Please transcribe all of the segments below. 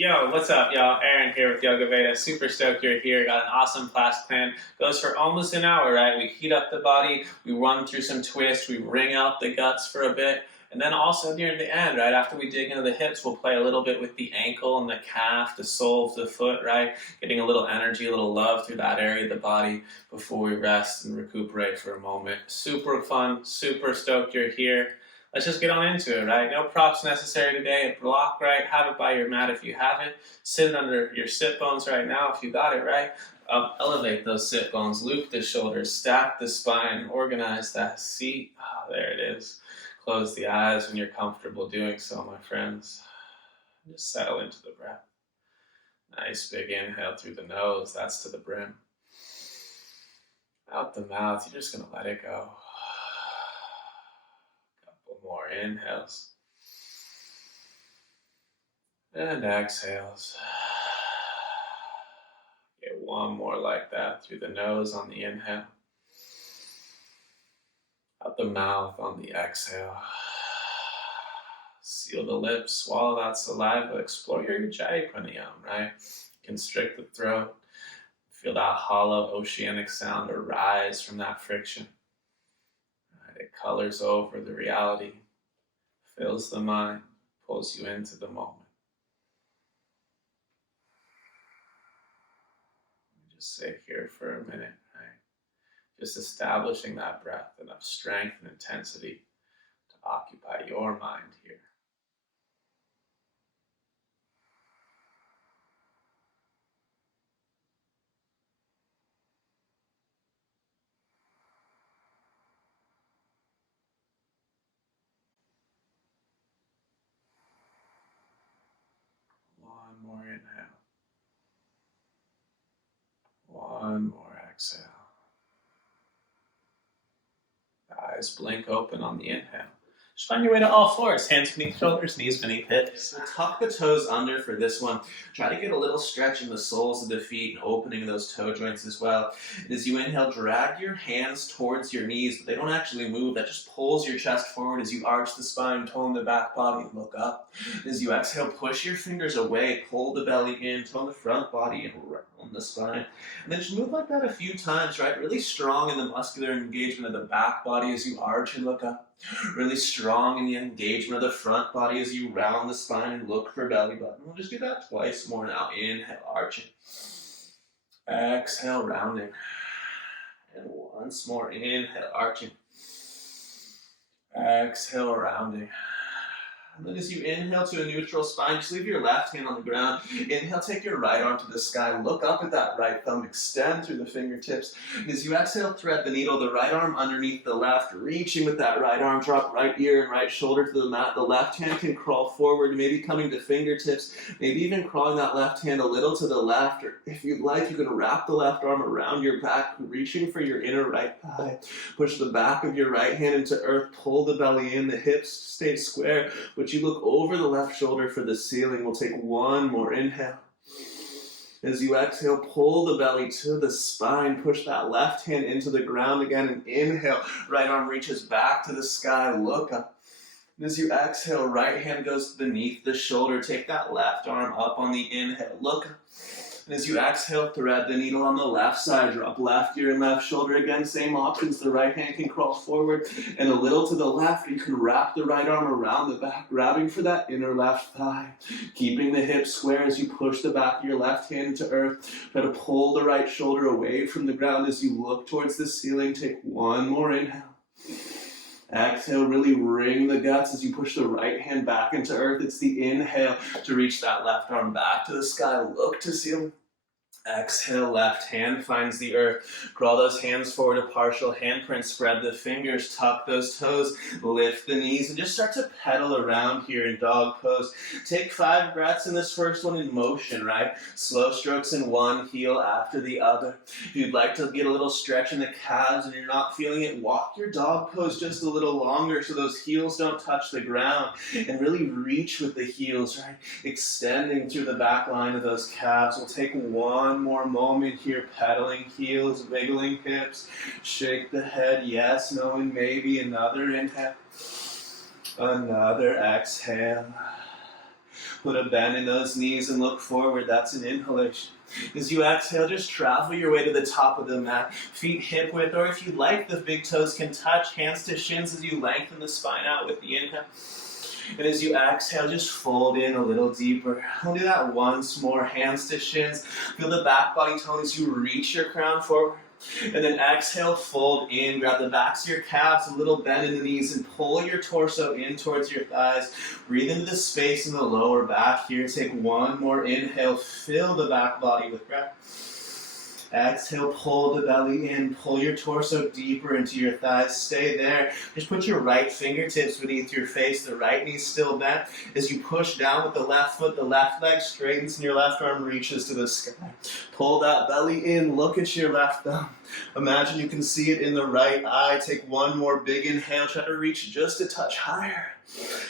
Yo, what's up, y'all? Aaron here with Yoga Veda. Super stoked you're here. Got an awesome class plan. Goes for almost an hour, right? We heat up the body, we run through some twists, we wring out the guts for a bit, and then also near the end, right? After we dig into the hips, we'll play a little bit with the ankle and the calf, the sole of the foot, right? Getting a little energy, a little love through that area of the body before we rest and recuperate for a moment. Super fun, super stoked you're here. Let's just get on into it, right? No props necessary today. A block, right? Have it by your mat if you have it. Sit it under your sit bones right now if you got it, right? Elevate those sit bones, loop the shoulders, stack the spine, organize that seat. Oh, there it is. Close the eyes when you're comfortable doing so, my friends. Just settle into the breath. Nice big inhale through the nose. That's to the brim. Out the mouth, you're just going to let it go. More inhales and exhales. Get one more like that through the nose on the inhale, out the mouth on the exhale. Seal the lips, swallow that saliva, explore your Ujjayi pranayama, right? Constrict the throat, feel that hollow oceanic sound arise from that friction. It colors over the reality, fills the mind, pulls you into the moment. Just sit here for a minute, right? Just establishing that breath, enough strength and intensity to occupy your mind here. One more inhale. One more exhale. Eyes blink open on the inhale. Just find your way to all fours. Hands beneath shoulders, knees beneath hips. We'll tuck the toes under for this one. Try to get a little stretch in the soles of the feet and opening those toe joints as well. And as you inhale, drag your hands towards your knees, but they don't actually move. That just pulls your chest forward as you arch the spine, tone the back body, and look up. As you exhale, push your fingers away, pull the belly in, tone the front body, and round the spine. And then just move like that a few times, right? Really strong in the muscular engagement of the back body as you arch and look up. Really strong in the engagement of the front body as you round the spine and look for belly button. We'll just do that twice more now. Inhale, arching. Exhale, rounding. And once more. Inhale, arching. Exhale, rounding. And then as you inhale to a neutral spine, just leave your left hand on the ground. Inhale, take your right arm to the sky. Look up at that right thumb. Extend through the fingertips. And as you exhale, thread the needle, the right arm underneath the left, reaching with that right arm. Drop right ear and right shoulder to the mat. The left hand can crawl forward, maybe coming to fingertips, maybe even crawling that left hand a little to the left. Or if you'd like, you can wrap the left arm around your back, reaching for your inner right thigh. Push the back of your right hand into earth. Pull the belly in. The hips stay square. But you look over the left shoulder for the ceiling. We'll take one more inhale. As you exhale, pull the belly to the spine. Push that left hand into the ground again and inhale. Right arm reaches back to the sky. Look up. And as you exhale, right hand goes beneath the shoulder. Take that left arm up on the inhale. Look up. And as you exhale, thread the needle on the left side. Drop left ear and left shoulder again. Same options. The right hand can crawl forward and a little to the left. You can wrap the right arm around the back, grabbing for that inner left thigh. Keeping the hips square as you push the back of your left hand to earth. Try to pull the right shoulder away from the ground as you look towards the ceiling. Take one more inhale. Exhale, really wring the guts as you push the right hand back into earth. It's the inhale to reach that left arm back to the sky. Look to ceiling. Exhale, left hand finds the earth. Crawl those hands forward, a partial handprint. Spread the fingers, tuck those toes, lift the knees, and just start to pedal around here in dog pose. Take 5 breaths in this first one in motion, right? Slow strokes in one, heel after the other. If you'd like to get a little stretch in the calves and you're not feeling it, walk your dog pose just a little longer so those heels don't touch the ground. And really reach with the heels, right? Extending through the back line of those calves. We'll take one more moment here, pedaling heels, wiggling hips, shake the head, yes, no, and maybe another inhale, another exhale. Put a bend in those knees and look forward. That's an inhalation. As you exhale, just travel your way to the top of the mat. Feet hip width, or if you'd like, the big toes can touch. Hands to shins as you lengthen the spine out with the inhale. And as you exhale, just fold in a little deeper. I'll do that once more. Hands to shins. Feel the back body tone as you reach your crown forward. And then exhale, fold in, grab the backs of your calves, a little bend in the knees, and pull your torso in towards your thighs. Breathe into the space in the lower back here. Take one more inhale, fill the back body with breath. Exhale, pull the belly in, pull your torso deeper into your thighs. Stay there. Just put your right fingertips beneath your face, the right knee still bent. As you push down with the left foot, the left leg straightens and your left arm reaches to the sky. Pull that belly in, look at your left thumb. Imagine you can see it in the right eye. Take one more big inhale, try to reach just a touch higher.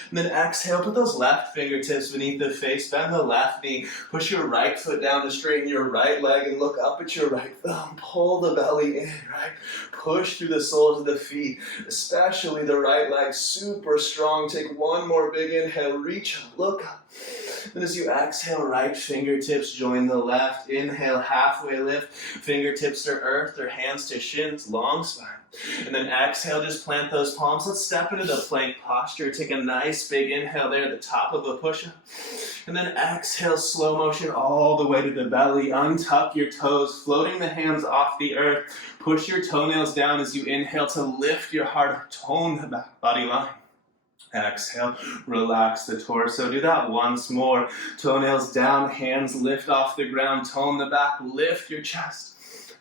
And then exhale, put those left fingertips beneath the face, bend the left knee, push your right foot down to straighten your right leg and look up at your right thumb. Pull the belly in, right? Push through the soles of the feet, especially the right leg, super strong. Take one more big inhale, reach up, look up. And as you exhale, right fingertips join the left. Inhale, halfway lift, fingertips to earth or hands to shins, long spine. And then exhale, just plant those palms. Let's step into the plank posture. Take a nice big inhale there at the top of a push-up. And then exhale, slow motion all the way to the belly. Untuck your toes, floating the hands off the earth. Push your toenails down as you inhale to lift your heart. Tone the back body line. Exhale, relax the torso. Do that once more. Toenails down, hands lift off the ground. Tone the back, lift your chest.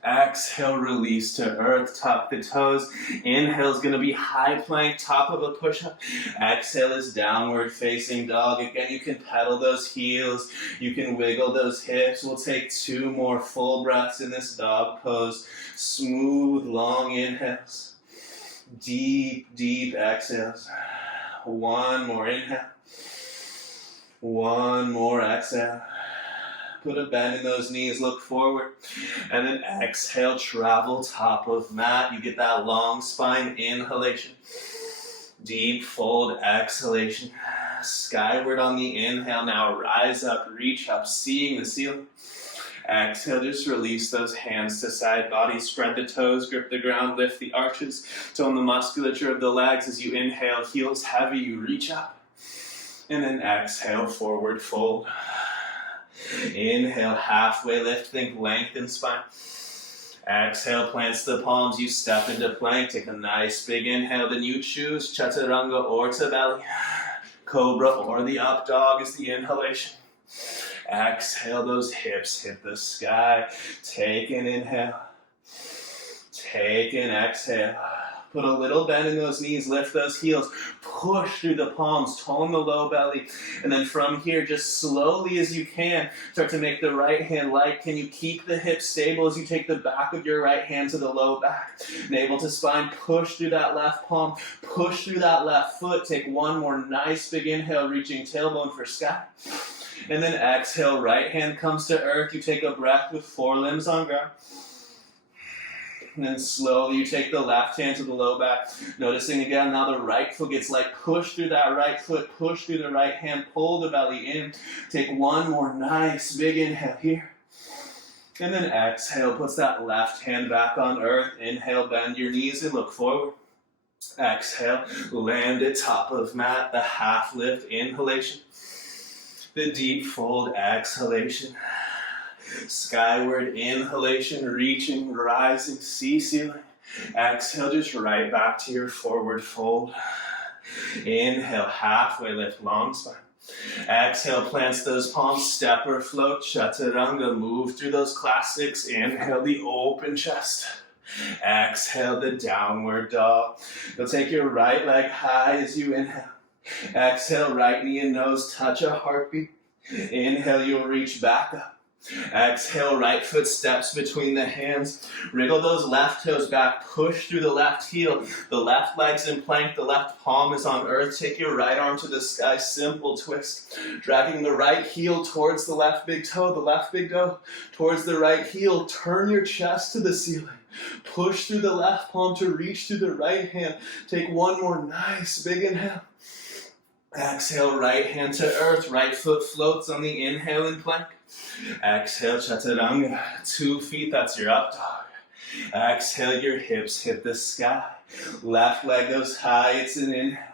Exhale, release to earth, tuck the toes. Inhale is going to be high plank, top of a push-up. Exhale is downward facing dog. Again, you can pedal those heels. You can wiggle those hips. We'll take 2 more full breaths in this dog pose. Smooth, long inhales. Deep, deep exhales. 1 more inhale. 1 more exhale. Put a bend in those knees, look forward. And then exhale, travel top of mat. You get that long spine inhalation. Deep fold exhalation. Skyward on the inhale. Now rise up, reach up, seeing the ceiling. Exhale, just release those hands to side body. Spread the toes, grip the ground, lift the arches. Tone the musculature of the legs as you inhale. Heels heavy, you reach up. And then exhale, forward fold. Inhale, halfway lift, think lengthen spine. Exhale, plants the palms, you step into plank. Take a nice big inhale, then you choose chaturanga or to belly. Cobra or the up dog is the inhalation. Exhale, those hips hit the sky. Take an inhale. Take an exhale. Put a little bend in those knees, lift those heels, push through the palms, tone the low belly, and then from here, just slowly as you can, start to make the right hand light. Can you keep the hips stable as you take the back of your right hand to the low back? Navel to spine, push through that left palm, push through that left foot. Take 1 more nice big inhale, reaching tailbone for sky. And then exhale, right hand comes to earth. You take a breath with 4 limbs on ground. And then slowly you take the left hand to the low back. Noticing again, now the right foot gets like push through that right foot, push through the right hand, pull the belly in. Take 1 more nice big inhale here. And then exhale, puts that left hand back on earth. Inhale, bend your knees and look forward. Exhale, land at top of mat, the half lift inhalation. The deep fold exhalation. Skyward inhalation, reaching, rising, see ceiling. Exhale, just right back to your forward fold. Inhale, halfway lift, long spine. Exhale, plants those palms, step or float, chaturanga, move through those classics. Inhale, the open chest. Exhale, the downward dog. You'll take your right leg high as you inhale. Exhale, right knee and nose touch a heartbeat. Inhale, you'll reach back up. Exhale, right foot steps between the hands. Wriggle those left toes back. Push through the left heel. The left leg's in plank. The left palm is on earth. Take your right arm to the sky. Simple twist. Dragging the right heel towards the left big toe. The left big toe towards the right heel. Turn your chest to the ceiling. Push through the left palm to reach through the right hand. Take 1 more nice big inhale. Exhale, right hand to earth, right foot floats on the inhale in plank. Exhale, chaturanga, 2 feet, that's your up dog. Exhale, your hips hit the sky. Left leg goes high, it's an inhale.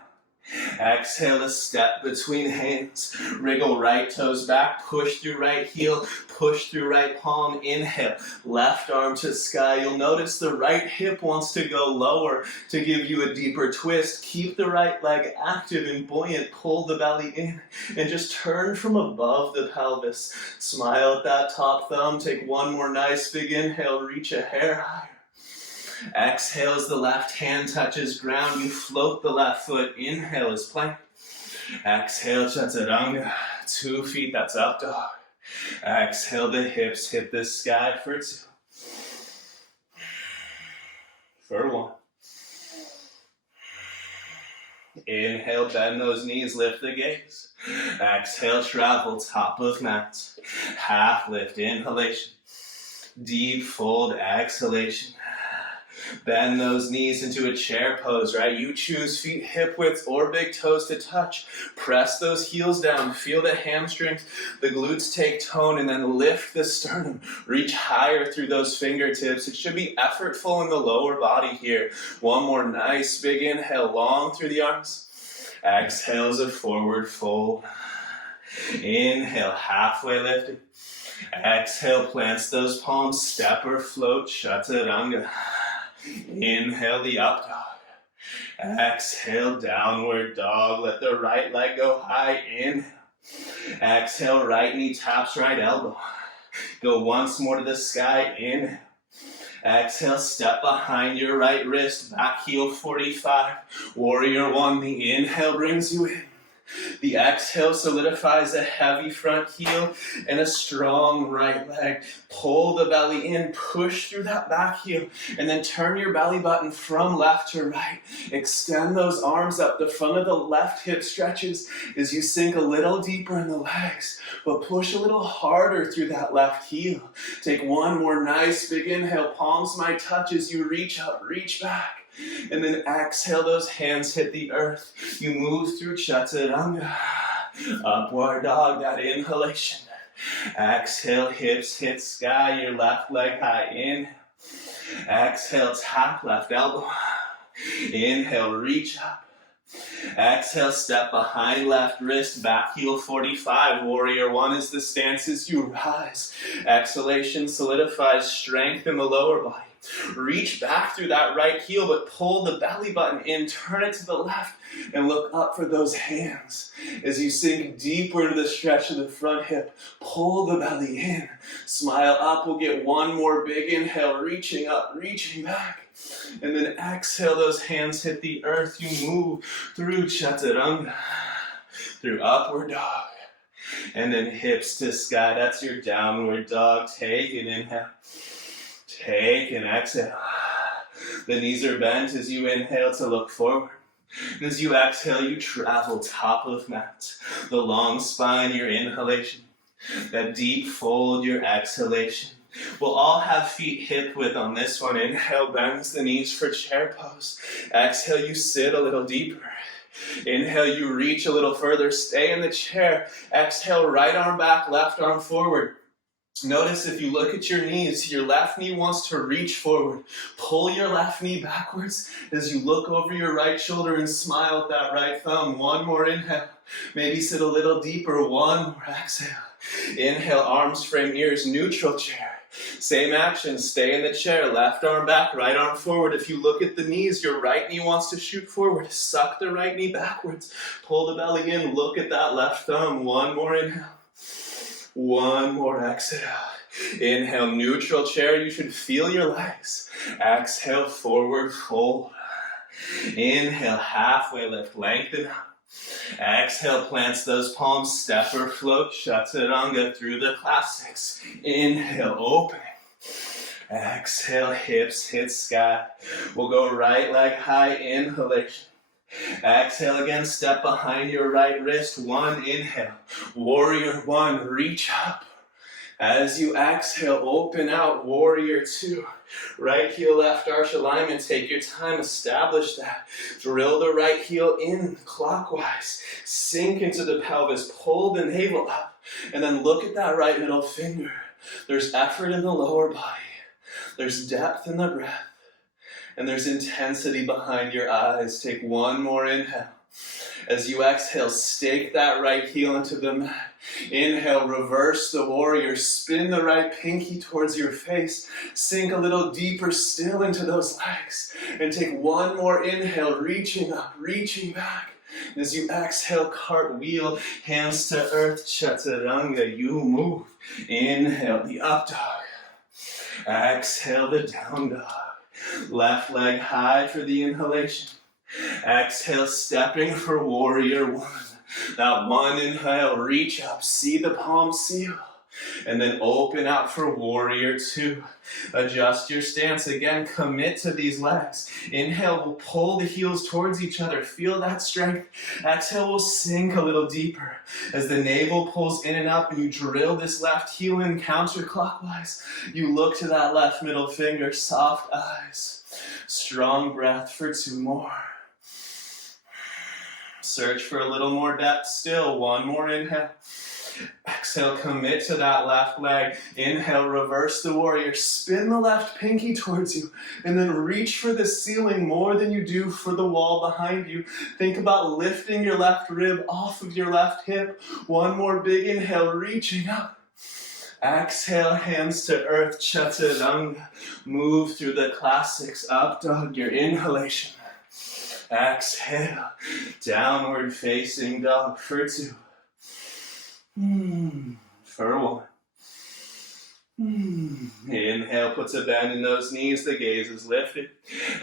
Exhale, a step between hands. Wriggle right toes back, push through right heel, push through right palm. Inhale, left arm to sky. You'll notice the right hip wants to go lower to give you a deeper twist. Keep the right leg active and buoyant. Pull the belly in and just turn from above the pelvis. Smile at that top thumb. Take one more nice big inhale. Reach a hair higher. Exhale as the left hand touches ground. You float the left foot. Inhale is plank. Exhale, chaturanga. 2 feet, that's up dog. Exhale, the hips hit the sky for 2. For 1. Inhale, bend those knees, lift the gaze. Exhale, travel top of mat. Half lift, inhalation. Deep fold, exhalation. Bend those knees into a chair pose, right? You choose feet hip width or big toes to touch. Press those heels down. Feel the hamstrings, the glutes take tone, and then lift the sternum. Reach higher through those fingertips. It should be effortful in the lower body here. One more nice big inhale, long through the arms. Exhale as a forward fold. Inhale, halfway lifted. Exhale, plants those palms, step or float, chaturanga. Inhale the up dog. Exhale, downward dog. Let the right leg go high. Inhale. Exhale, right knee taps right elbow. Go once more to the sky. Inhale. Exhale, step behind your right wrist. Back heel 45. Warrior 1. The inhale brings you in. The exhale solidifies a heavy front heel and a strong right leg. Pull the belly in, push through that back heel, and then turn your belly button from left to right. Extend those arms up. The front of the left hip stretches as you sink a little deeper in the legs, but push a little harder through that left heel. Take one more nice big inhale. Palms might touch as you reach up, reach back. And then exhale, those hands hit the earth. You move through chaturanga. Upward dog, that inhalation. Exhale, hips hit sky, your left leg high. Inhale. Exhale, tap left elbow. Inhale, reach up. Exhale, step behind left wrist, back heel 45. Warrior 1 is the stance as you rise. Exhalation solidifies strength in the lower body. Reach back through that right heel, but pull the belly button in, turn it to the left, and look up for those hands. As you sink deeper into the stretch of the front hip, pull the belly in. Smile up, we'll get one more big inhale, reaching up, reaching back. And then exhale, those hands hit the earth. You move through chaturanga, through upward dog. And then hips to sky, that's your downward dog. Take an inhale. Take an exhale. The knees are bent as you inhale to look forward. And as you exhale, you travel top of mat. The long spine, your inhalation. That deep fold, your exhalation. We'll all have feet hip width on this one. Inhale, bends the knees for chair pose. Exhale, you sit a little deeper. Inhale, you reach a little further. Stay in the chair. Exhale, right arm back, left arm forward. Notice if you look at your knees, your left knee wants to reach forward. Pull your left knee backwards as you look over your right shoulder and smile at that right thumb. One more inhale. Maybe sit a little deeper. One more exhale. Inhale, arms frame ears, neutral chair. Same action, stay in the chair. Left arm back, right arm forward. If you look at the knees, your right knee wants to shoot forward. Suck the right knee backwards. Pull the belly in. Look at that left thumb. One more inhale. One more exhale. Inhale, neutral chair. You should feel your legs. Exhale, forward fold. Inhale, halfway lift, lengthen up. Exhale, plants those palms, step or float, chaturanga through the classics. Inhale, opening. Exhale, hips hit sky. We'll go right leg high, inhalation. Exhale again, step behind your right wrist. One inhale. Warrior 1, reach up. As you exhale, open out, warrior two. Right heel, left arch alignment. Take your time, establish that. Drill the right heel in clockwise. Sink into the pelvis, pull the navel up, and then look at that right middle finger. There's effort in the lower body. There's depth in the breath. And there's intensity behind your eyes. Take one more inhale. As you exhale, stake that right heel into the mat. Inhale, reverse the warrior. Spin the right pinky towards your face. Sink a little deeper still into those legs. And take one more inhale, reaching up, reaching back. And as you exhale, cartwheel, hands to earth, chaturanga, you move. Inhale, the up dog. Exhale, the down dog. Left leg high for the inhalation. Exhale, stepping for warrior one. That one inhale, reach up, see the palm seal. And then open out for warrior two. Adjust your stance. Again, commit to these legs. Inhale, we'll pull the heels towards each other. Feel that strength. Exhale, we'll sink a little deeper. As the navel pulls in and up and you drill this left heel in counterclockwise, you look to that left middle finger, soft eyes. Strong breath for two more. Search for a little more depth still. One more inhale. Exhale, commit to that left leg. Inhale, reverse the warrior. Spin the left pinky towards you. And then reach for the ceiling more than you do for the wall behind you. Think about lifting your left rib off of your left hip. One more big inhale, reaching up. Exhale, hands to earth, chaturanga. Move through the classics. Up dog, your inhalation. Exhale, downward facing dog for two. For one. Inhale, puts a bend in those knees, the gaze is lifted.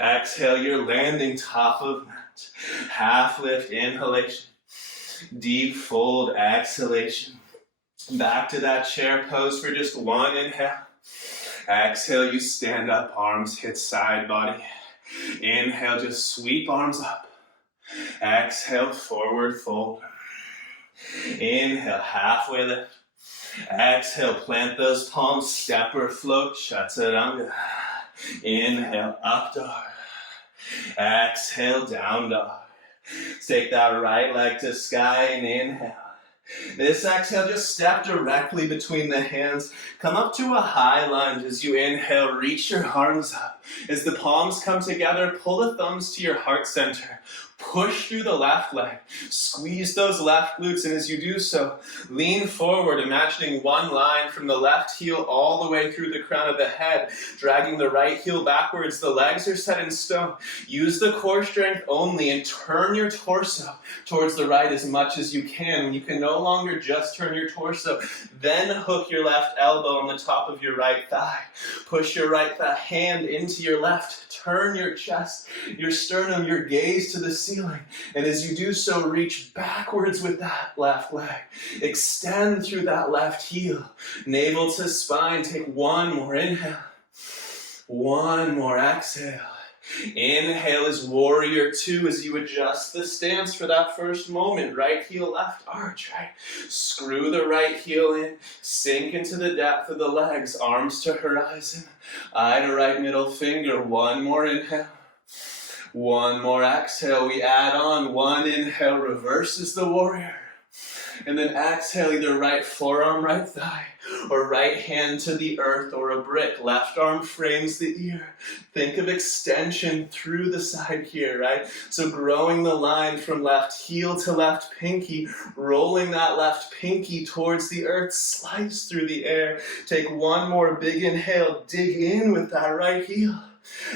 Exhale, you're landing top of mat. Half lift, inhalation. Deep fold, exhalation. Back to that chair pose for just one inhale. Exhale, you stand up, arms hit side body. Inhale, just sweep arms up. Exhale, forward fold. Inhale, halfway lift. Exhale, plant those palms, step or float, chaturanga. Inhale, up dog. Exhale, down dog. Take that right leg to sky and inhale. This exhale, just step directly between the hands. Come up to a high lunge as you inhale, reach your arms up. As the palms come together, pull the thumbs to your heart center. Push through the left leg. Squeeze those left glutes, and as you do so, lean forward, imagining one line from the left heel all the way through the crown of the head, dragging the right heel backwards. The legs are set in stone. Use the core strength only and turn your torso towards the right as much as you can. When you can no longer just turn your torso, then hook your left elbow on the top of your right thigh. Push your right hand into your left. Turn your chest, your sternum, your gaze to the ceiling. And as you do so, reach backwards with that left leg. Extend through that left heel. Navel to spine. Take one more inhale. One more exhale. Inhale is warrior two as you adjust the stance for that first moment. Right heel, left arch, right? Screw the right heel in. Sink into the depth of the legs. Arms to horizon. Eye to right middle finger. One more inhale. One more exhale. We add on. One inhale reverses the warrior. And then exhale, either right forearm, right thigh, or right hand to the earth or a brick. Left arm frames the ear. Think of extension through the side here, right? So growing the line from left heel to left pinky, rolling that left pinky towards the earth, slice through the air. Take one more big inhale, dig in with that right heel.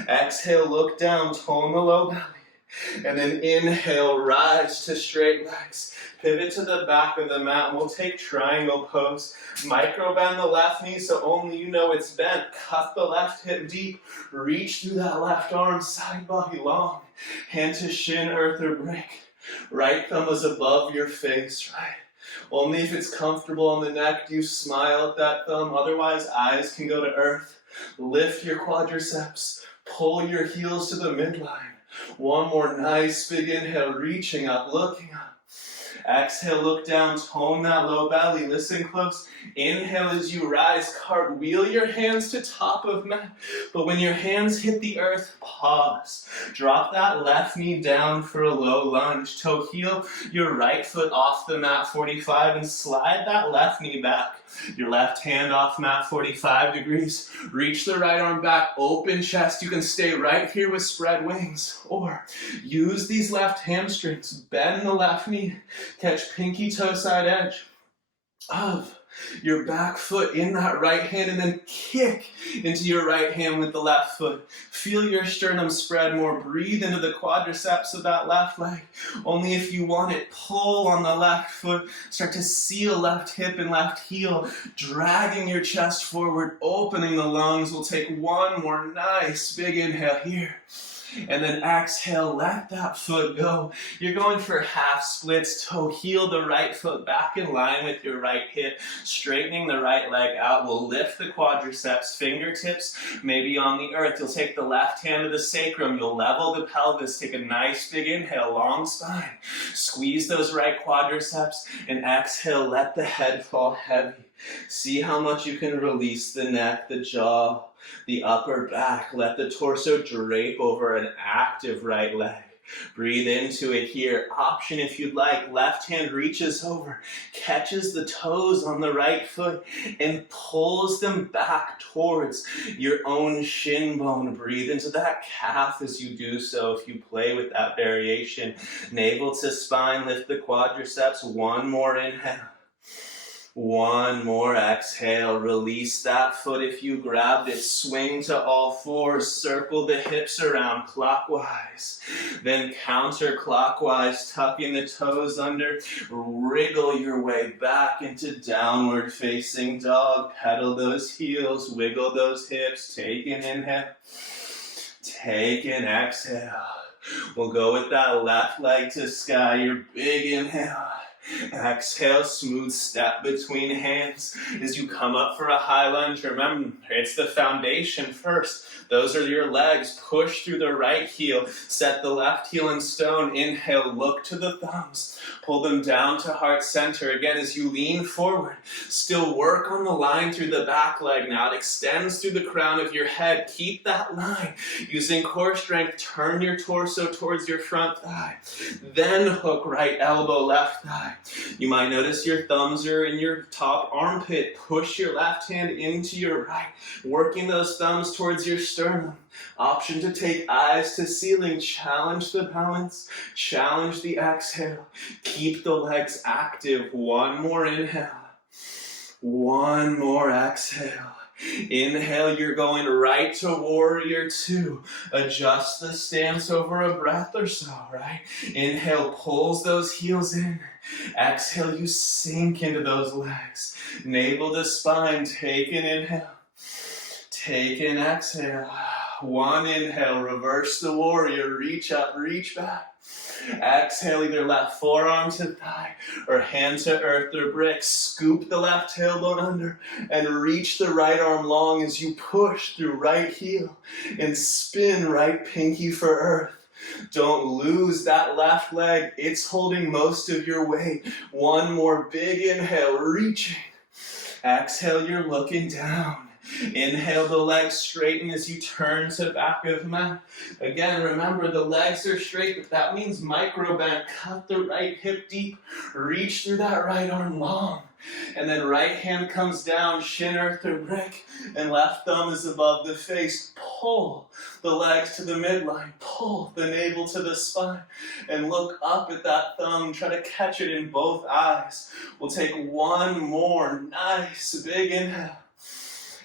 Exhale, look down, tone the low belly. And then inhale, rise to straight legs. Pivot to the back of the mat, and we'll take triangle pose. Micro bend the left knee so only you know it's bent. Cut the left hip deep. Reach through that left arm, side body long. Hand to shin, earth or brick. Right thumb is above your face, right? Only if it's comfortable on the neck do you smile at that thumb. Otherwise, eyes can go to earth. Lift your quadriceps. Pull your heels to the midline. One more nice big inhale, reaching up, looking up. Exhale, look down, tone that low belly, listen close. Inhale as you rise, cartwheel your hands to top of mat. But when your hands hit the earth, pause. Drop that left knee down for a low lunge. Toe heel your right foot off the mat 45 and slide that left knee back. Your left hand off mat 45 degrees. Reach the right arm back, open chest. You can stay right here with spread wings. Or use these left hamstrings. Bend the left knee. Catch pinky toe side edge of your back foot in that right hand and then kick into your right hand with the left foot. Feel your sternum spread more. Breathe into the quadriceps of that left leg. Only if you want it, pull on the left foot. Start to seal left hip and left heel, dragging your chest forward, opening the lungs. We'll take one more nice big inhale here. And then exhale, let that foot go. You're going for half splits. Toe heel the right foot back in line with your right hip, straightening the right leg out. We'll lift the quadriceps, fingertips maybe on the earth. You'll take the left hand to the sacrum. You'll level the pelvis. Take a nice big inhale, long spine. Squeeze those right quadriceps and exhale, let the head fall heavy. See how much you can release the neck, the jaw, the upper back. Let the torso drape over an active right leg. Breathe into it here. Option if you'd like. Left hand reaches over, catches the toes on the right foot, and pulls them back towards your own shin bone. Breathe into that calf as you do so. If you play with that variation, navel to spine, lift the quadriceps. One more inhale. One more exhale, release that foot if you grabbed it, swing to all fours, circle the hips around clockwise, then counterclockwise, tucking the toes under, wriggle your way back into downward facing dog, pedal those heels, wiggle those hips, take an inhale, take an exhale. We'll go with that left leg to sky, your big inhale. Exhale, smooth step between hands as you come up for a high lunge. Remember, it's the foundation first. Those are your legs. Push through the right heel. Set the left heel in stone. Inhale, look to the thumbs. Pull them down to heart center. Again, as you lean forward, still work on the line through the back leg now. It extends through the crown of your head. Keep that line. Using core strength, turn your torso towards your front thigh. Then hook right elbow, left thigh. You might notice your thumbs are in your top armpit. Push your left hand into your right, working those thumbs towards your sternum. Option to take eyes to ceiling. Challenge the balance. Challenge the exhale. Keep the legs active. One more inhale. One more exhale. Inhale, you're going right to warrior two. Adjust the stance over a breath or so, right? Inhale, pulls those heels in. Exhale, you sink into those legs. Navel to spine, take an inhale. Take an exhale. One inhale, reverse the warrior, reach up, reach back. Exhale, either left forearm to thigh or hand to earth or brick. Scoop the left tailbone under and reach the right arm long as you push through right heel and spin right pinky for earth. Don't lose that left leg. It's holding most of your weight. One more big inhale, reaching. Exhale, you're looking down. Inhale, the legs straighten as you turn to back of mat. Again, remember the legs are straight, but that means micro bend. Cut the right hip deep. Reach through that right arm long. And then right hand comes down, shin earth or brick, and left thumb is above the face. Pull the legs to the midline. Pull the navel to the spine. And look up at that thumb. Try to catch it in both eyes. We'll take one more nice big inhale.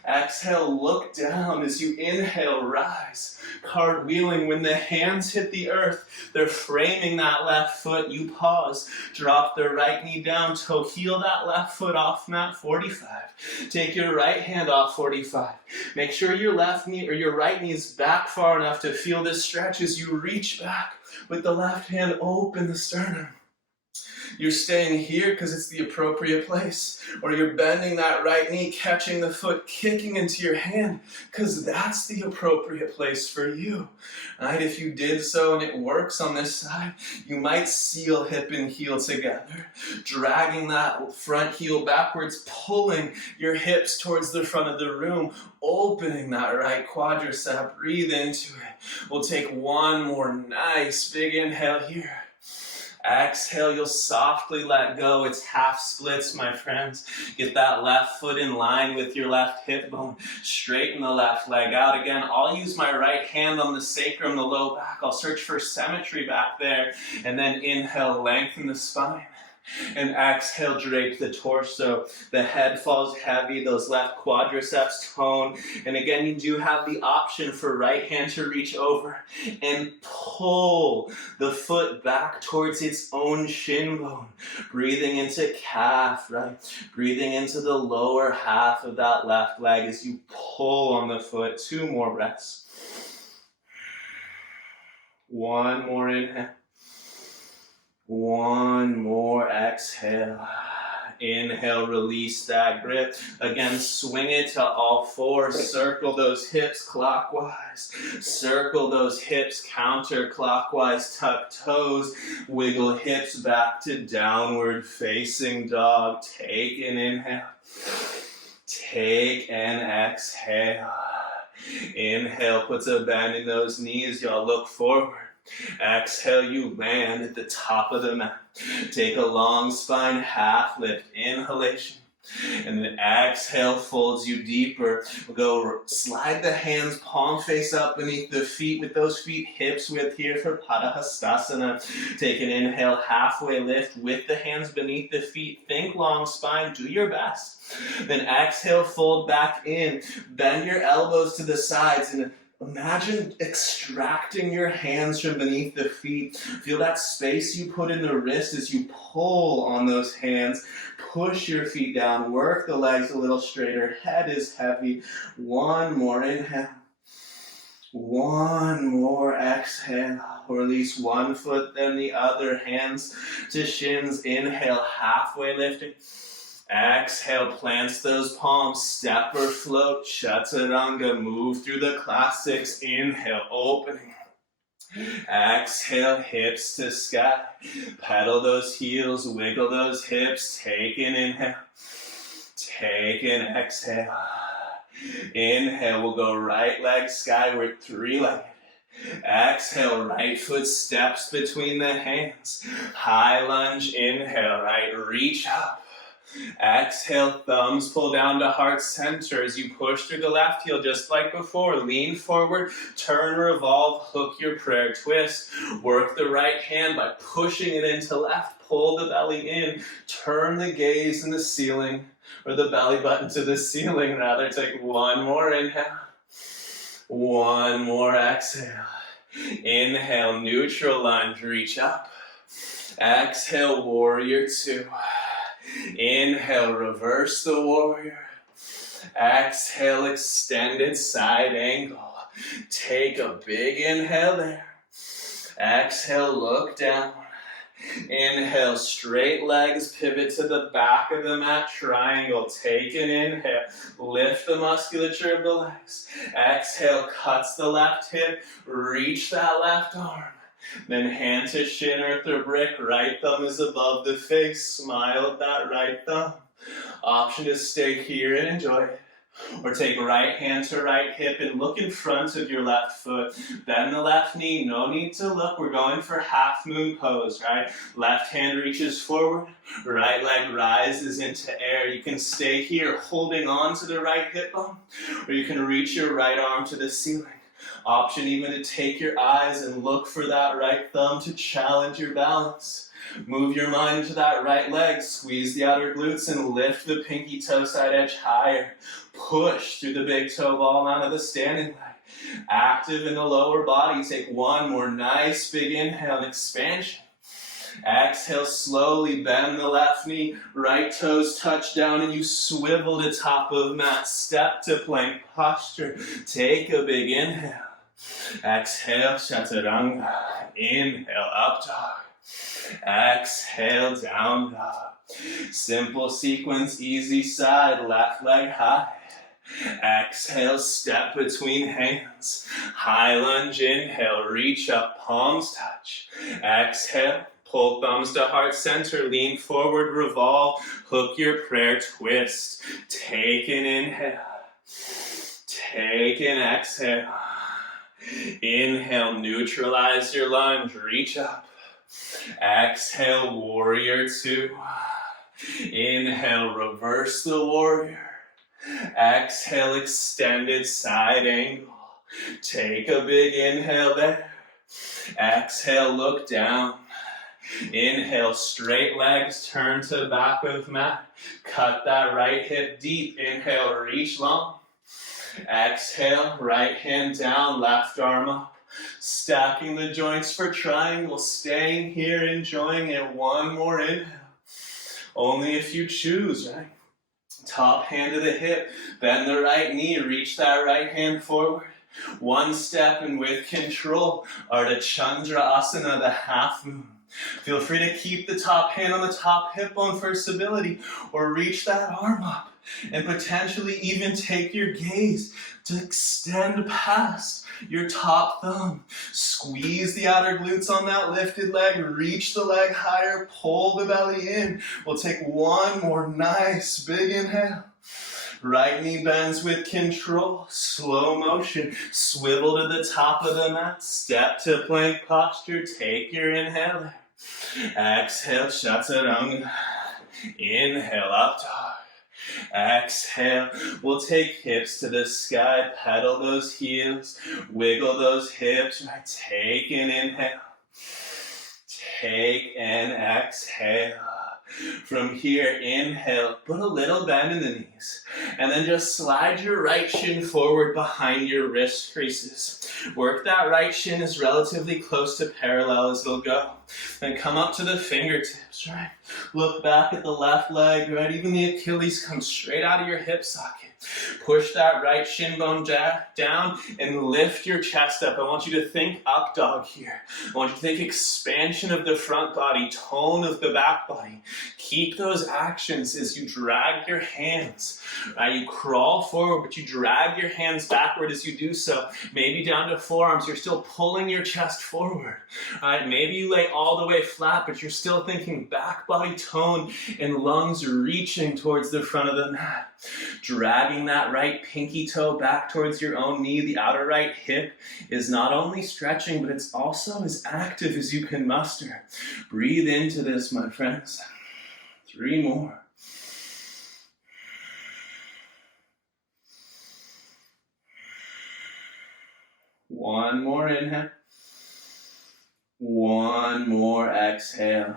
Exhale, look down as you inhale, rise. Cartwheeling, when the hands hit the earth, they're framing that left foot. You pause, drop the right knee down, toe heel that left foot off mat 45. Take your right hand off 45. Make sure your left knee or your right knee is back far enough to feel this stretch as you reach back with the left hand, open the sternum. You're staying here because it's the appropriate place. Or you're bending that right knee, catching the foot, kicking into your hand because that's the appropriate place for you. Right? If you did so and it works on this side, you might seal hip and heel together, dragging that front heel backwards, pulling your hips towards the front of the room, opening that right quadricep. Breathe into it. We'll take one more nice big inhale here. Exhale, you'll softly let go. It's half splits, my friends. Get that left foot in line with your left hip bone. Straighten the left leg out. Again, I'll use my right hand on the sacrum, the low back. I'll search for symmetry back there. And then inhale, lengthen the spine. And exhale, drape the torso. The head falls heavy, those left quadriceps tone. And again, you do have the option for right hand to reach over and pull the foot back towards its own shin bone. Breathing into calf, right? Breathing into the lower half of that left leg as you pull on the foot. 2 more breaths. 1 more inhale. 1 more exhale. Inhale, release that grip. Again, swing it to all 4. Circle those hips clockwise. Circle those hips counterclockwise. Tuck toes. Wiggle hips back to downward facing dog. Take an inhale. Take an exhale. Inhale, puts a bend in those knees. Y'all look forward. Exhale, you land at the top of the mat. Take a long spine, half lift, inhalation. And then exhale, folds you deeper. We'll go slide the hands, palm face up beneath the feet with those feet hips width here for Padahastasana. Take an inhale, halfway lift with the hands beneath the feet. Think long spine, do your best. Then exhale, fold back in. Bend your elbows to the sides and imagine extracting your hands from beneath the feet. Feel that space you put in the wrist as you pull on those hands. Push your feet down. Work the legs a little straighter. Head is heavy. 1 more inhale. 1 more exhale. Release 1 foot, then the other. Hands to shins. Inhale, halfway lifting. Exhale, plants those palms, step or float, chaturanga, move through the classics. Inhale, opening. Exhale, hips to sky. Pedal those heels, wiggle those hips. Take an inhale. Take an exhale. Inhale, we'll go right leg skyward, 3-legged. Exhale, right foot steps between the hands. High lunge, inhale, right, reach up. Exhale, thumbs pull down to heart center as you push through the left heel just like before. Lean forward, turn, revolve, hook your prayer twist. Work the right hand by pushing it into left. Pull the belly in. Turn the gaze in the ceiling, or the belly button to the ceiling rather. Take 1 more inhale. 1 more exhale. Inhale, neutral lunge, reach up. Exhale, warrior 2. Inhale, reverse the warrior. Exhale, extended side angle. Take a big inhale there. Exhale, look down. Inhale, straight legs, pivot to the back of the mat, triangle. Take an inhale, lift the musculature of the legs. Exhale, cuts the left hip, reach that left arm. Then hand to shin, earth or brick, right thumb is above the face, smile at that right thumb. Option to stay here and enjoy it. Or take right hand to right hip and look in front of your left foot. Bend the left knee, no need to look. We're going for half moon pose, right? Left hand reaches forward, right leg rises into air. You can stay here holding on to the right hip bone, or you can reach your right arm to the ceiling. Option even to take your eyes and look for that right thumb to challenge your balance. Move your mind into that right leg, squeeze the outer glutes and lift the pinky toe side edge higher. Push through the big toe ball out of the standing leg. Active in the lower body, take 1 more nice big inhale and expansion. Exhale, slowly bend the left knee, right toes touch down and you swivel to top of mat. Step to plank posture. Take a big inhale. Exhale, chaturanga. Inhale, up dog. Exhale, down dog. Simple sequence, easy side, left leg high. Exhale, step between hands. High lunge, inhale, reach up, palms touch. Exhale, pull thumbs to heart center, lean forward, revolve, hook your prayer, twist. Take an inhale. Take an exhale. Inhale, neutralize your lunge, reach up. Exhale, warrior two. Inhale, reverse the warrior. Exhale, extended side angle. Take a big inhale there. Exhale, look down. Inhale, straight legs, turn to back of mat. Cut that right hip deep. Inhale, reach long. Exhale, right hand down, left arm up. Stacking the joints for triangle, staying here, enjoying it. One more inhale. Only if you choose, right? Top hand to the hip, bend the right knee, reach that right hand forward. One step and with control, Ardha Chandra Asana, the half moon. Feel free to keep the top hand on the top hip bone for stability, or reach that arm up and potentially even take your gaze to extend past your top thumb. Squeeze the outer glutes on that lifted leg, reach the leg higher, pull the belly in. We'll take one more nice big inhale. Right knee bends with control, slow motion, swivel to the top of the mat, step to plank posture, take your inhale there. Exhale, chaturanga. Inhale, up dog. Exhale, we'll take hips to the sky, pedal those heels, wiggle those hips, right? Take an inhale, take an exhale. From here, inhale, put a little bend in the knees, and then just slide your right shin forward behind your wrist creases. Work that right shin as relatively close to parallel as it'll go. Then come up to the fingertips, right? Look back at the left leg, right? Even the Achilles comes straight out of your hip socket. Push that right shin bone down and lift your chest up. I want you to think up dog here. I want you to think expansion of the front body, tone of the back body. Keep those actions as you drag your hands. Right? You crawl forward, but you drag your hands backward as you do so. Maybe down to forearms. You're still pulling your chest forward. Right? Maybe you lay all the way flat, but you're still thinking back body tone and lungs reaching towards the front of the mat. Dragging that right pinky toe back towards your own knee. The outer right hip is not only stretching, but it's also as active as you can muster. Breathe into this, my friends. 3 more. One more inhale. One more exhale.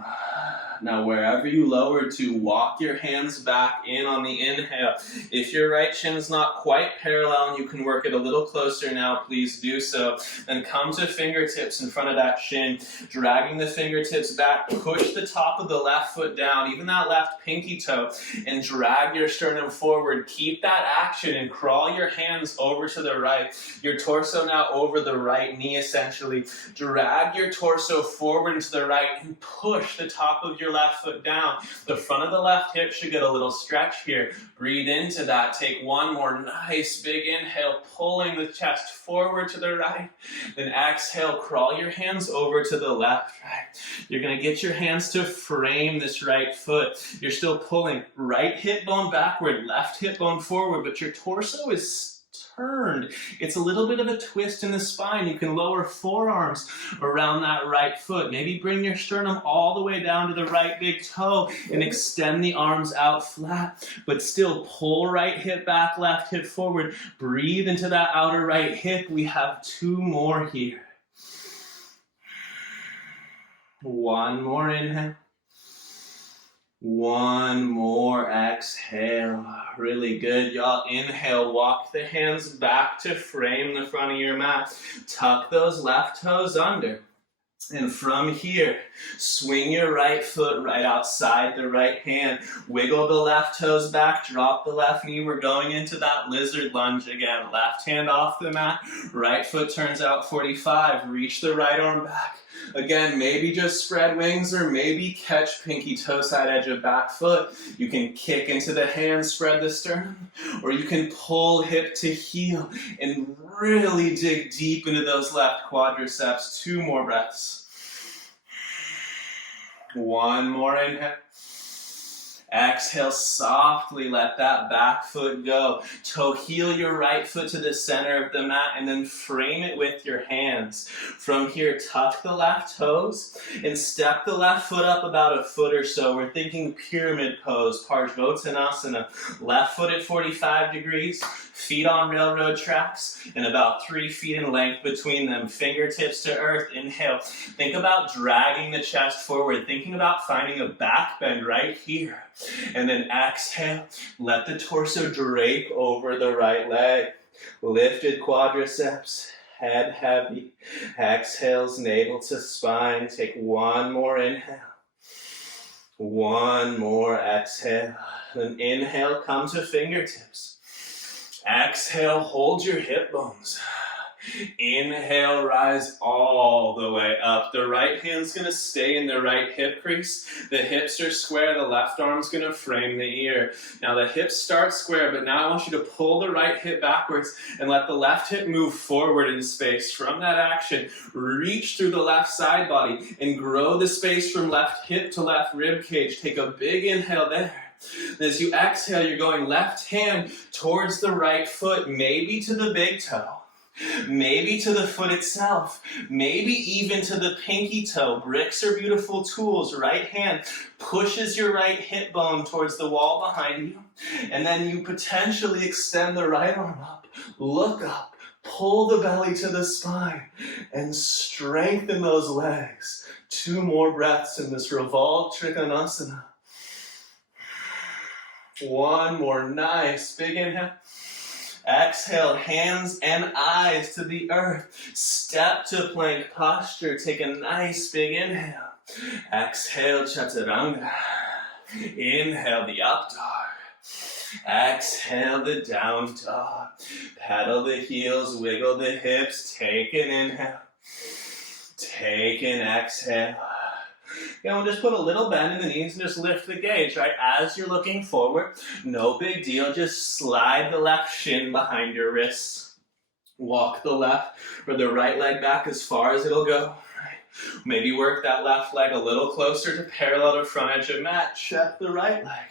Now, wherever you lower to, walk your hands back in on the inhale. If your right shin is not quite parallel and you can work it a little closer now, please do so. Then come to fingertips in front of that shin, dragging the fingertips back. Push the top of the left foot down, even that left pinky toe, and drag your sternum forward. Keep that action and crawl your hands over to the right. Your torso now over the right knee, essentially. Drag your torso forward into the right and push the top of your left foot down. The front of the left hip should get a little stretch here. Breathe into that. Take one more nice big inhale, pulling the chest forward to the right. Then exhale, crawl your hands over to the left, right? You're going to get your hands to frame this right foot. You're still pulling right hip bone backward, left hip bone forward, but your torso is turned. It's a little bit of a twist in the spine. You can lower forearms around that right foot. Maybe bring your sternum all the way down to the right big toe and extend the arms out flat, but still pull right hip back, left hip forward. Breathe into that outer right hip. We have 2 more here. One more inhale. One more exhale. Really good, y'all. Inhale, walk the hands back to frame the front of your mat. Tuck those left toes under. And from here, swing your right foot right outside the right hand. Wiggle the left toes back, drop the left knee. We're going into that lizard lunge again. Left hand off the mat, right foot turns out 45. Reach the right arm back. Again, maybe just spread wings or maybe catch pinky toe side edge of back foot. You can kick into the hands, spread the sternum, or you can pull hip to heel and really dig deep into those left quadriceps. 2 more breaths. 1 more inhale. Exhale, softly let that back foot go. Toe heel your right foot to the center of the mat and then frame it with your hands. From here, tuck the left toes and step the left foot up about a foot or so. We're thinking pyramid pose, Parsvottanasana. Left foot at 45 degrees, feet on railroad tracks, and about 3 feet in length between them. Fingertips to earth, inhale. Think about dragging the chest forward, thinking about finding a back bend right here. And then exhale, let the torso drape over the right leg. Lifted quadriceps, head heavy. Exhales, navel to spine. Take 1 more inhale. 1 more exhale. Then inhale, come to fingertips. Exhale, hold your hip bones. Inhale, rise all the way up. The right hand's going to stay in the right hip crease. The hips are square. The left arm's going to frame the ear. Now the hips start square, but now I want you to pull the right hip backwards and let the left hip move forward in space. From that action, reach through the left side body and grow the space from left hip to left rib cage. Take a big inhale there. As you exhale, you're going left hand towards the right foot, maybe to the big toe. Maybe to the foot itself, maybe even to the pinky toe. Bricks are beautiful tools. Right hand pushes your right hip bone towards the wall behind you, and then you potentially extend the right arm up, look up, pull the belly to the spine, and strengthen those legs. 2 more breaths in this revolved Trikonasana. 1 more nice big inhale. Exhale, hands and eyes to the earth. Step to plank posture. Take a nice big inhale. Exhale, chaturanga. Inhale, the up dog. Exhale, the down dog. Pedal the heels, wiggle the hips. Take an inhale. Take an exhale. And we'll just put a little bend in the knees and just lift the gauge, right? As you're looking forward, no big deal. Just slide the left shin behind your wrists. Walk the left or the right leg back as far as it'll go. Right? Maybe work that left leg a little closer to parallel to front edge of mat. Check the right leg.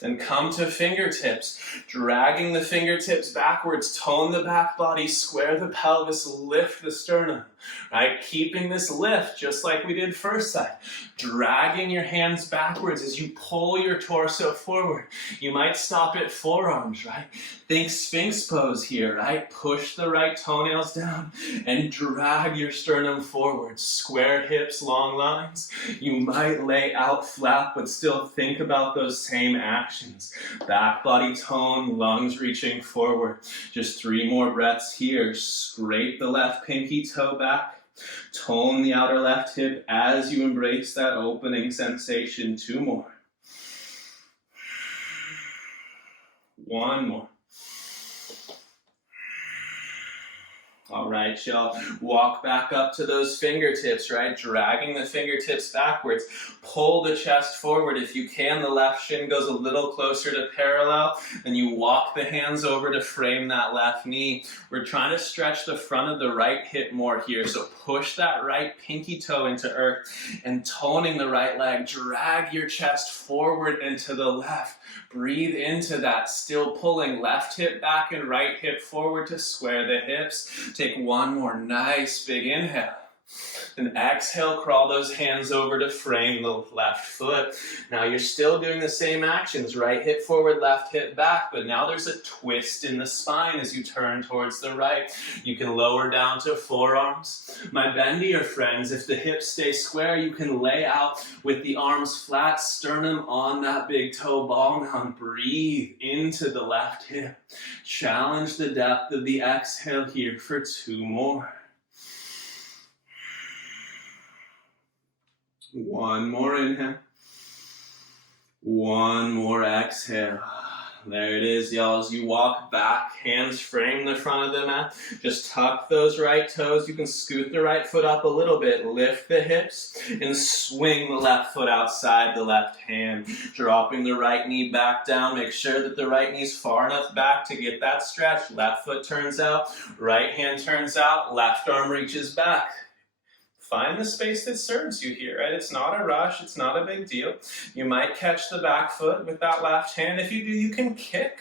Then come to fingertips, dragging the fingertips backwards, tone the back body, square the pelvis, lift the sternum, right? Keeping this lift just like we did first side. Dragging your hands backwards as you pull your torso forward. You might stop at forearms, right? Think Sphinx pose here, right? Push the right toenails down and drag your sternum forward. Square hips, long lines. You might lay out flat, but still think about those same actions. Back body tone, lungs reaching forward. Just 3 more breaths here. Scrape the left pinky toe back. Tone the outer left hip as you embrace that opening sensation. 2 more. 1 more. All right, y'all. Walk back up to those fingertips, right? Dragging the fingertips backwards. Pull the chest forward. If you can, the left shin goes a little closer to parallel. Then you walk the hands over to frame that left knee. We're trying to stretch the front of the right hip more here. So push that right pinky toe into earth and toning the right leg. Drag your chest forward and to the left. Breathe into that, still pulling left hip back and right hip forward to square the hips. Take 1 more nice big inhale. Then exhale, crawl those hands over to frame the left foot. Now you're still doing the same actions, right hip forward, left hip back, but now there's a twist in the spine as you turn towards the right. You can lower down to forearms. My bendier friends, if the hips stay square, you can lay out with the arms flat, sternum on that big toe ball. Now breathe into the left hip. Challenge the depth of the exhale here for 2 more. 1 more inhale. 1 more exhale. There it is, y'all. As you walk back, hands frame the front of the mat. Just tuck those right toes. You can scoot the right foot up a little bit. Lift the hips and swing the left foot outside the left hand. Dropping the right knee back down. Make sure that the right knee's far enough back to get that stretch. Left foot turns out. Right hand turns out. Left arm reaches back. Find the space that serves you here, right? It's not a rush. It's not a big deal. You might catch the back foot with that left hand. If you do, you can kick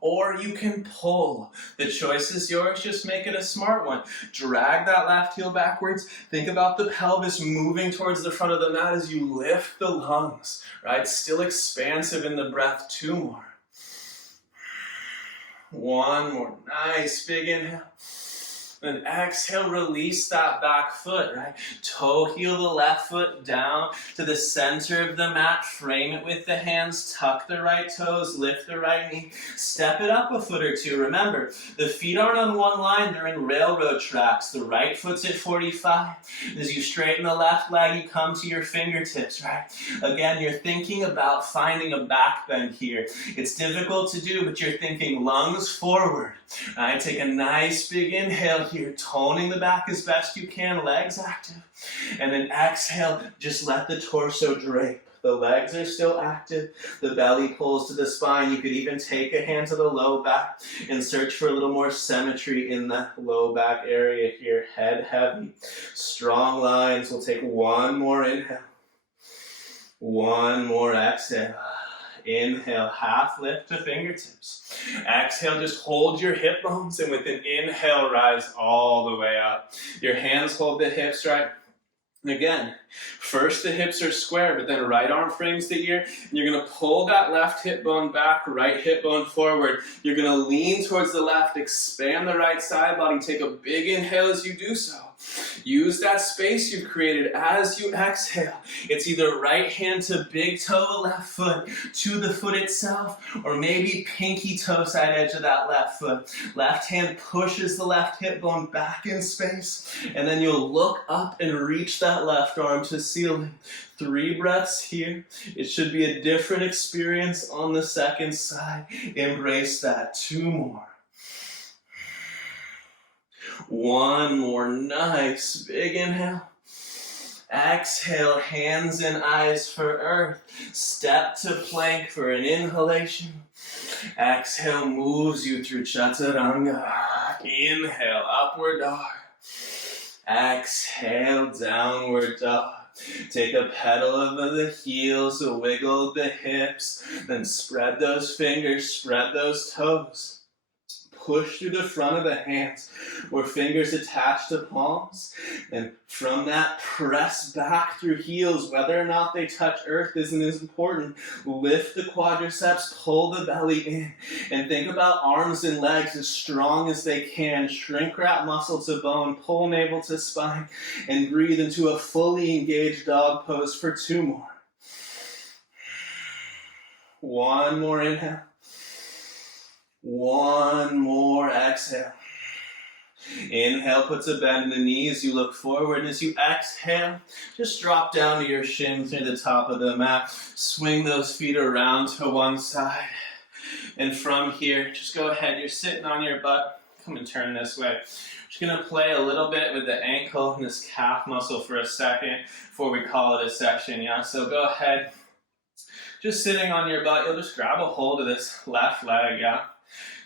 or you can pull. The choice is yours. Just make it a smart one. Drag that left heel backwards. Think about the pelvis moving towards the front of the mat as you lift the lungs, right? Still expansive in the breath. 2 more. 1 more. Nice. Big inhale. Then exhale, release that back foot, right? Toe heel the left foot down to the center of the mat. Frame it with the hands. Tuck the right toes. Lift the right knee. Step it up a foot or 2. Remember, the feet aren't on one line. They're in railroad tracks. The right foot's at 45. As you straighten the left leg, you come to your fingertips, right? Again, you're thinking about finding a back bend here. It's difficult to do, but you're thinking lungs forward. Right? Take a nice big inhale here, toning the back as best you can, legs active. And then exhale, just let the torso drape. The legs are still active. The belly pulls to the spine. You could even take a hand to the low back and search for a little more symmetry in the low back area here. Head heavy. Strong lines. We'll take 1 more inhale. 1 more exhale. Inhale, half lift to fingertips. Exhale, just hold your hip bones, and with an inhale, rise all the way up. Your hands hold the hips, right? And again, first the hips are square, but then right arm frames the ear, and you're going to pull that left hip bone back, right hip bone forward. You're going to lean towards the left, expand the right side body, take a big inhale as you do so. Use that space you've created as you exhale. It's either right hand to big toe, left foot to the foot itself, or maybe pinky toe side edge of that left foot. Left hand pushes the left hip bone back in space, and then you'll look up and reach that left arm to ceiling. 3 breaths here. It should be a different experience on the second side. Embrace that. 2 more. 1 more. Nice. Big inhale. Exhale, hands and eyes for earth. Step to plank for an inhalation. Exhale moves you through chaturanga. Inhale, upward dog. Exhale, downward dog. Take a pedal over the heels, wiggle the hips, then spread those fingers, spread those toes. Push through the front of the hands where fingers attach to palms. And from that, press back through heels. Whether or not they touch earth isn't as important. Lift the quadriceps, pull the belly in. And think about arms and legs as strong as they can. Shrink wrap muscle to bone, pull navel to spine, and breathe into a fully engaged dog pose for 2 more. 1 more inhale. 1 more exhale. Inhale puts a bend in the knees. You look forward. And as you exhale, just drop down to your shins near the top of the mat. Swing those feet around to one side. And from here, just go ahead. You're sitting on your butt. Come and turn this way. Just going to play a little bit with the ankle and this calf muscle for a second before we call it a section. Yeah. So go ahead. Just sitting on your butt, you'll just grab a hold of this left leg. Yeah.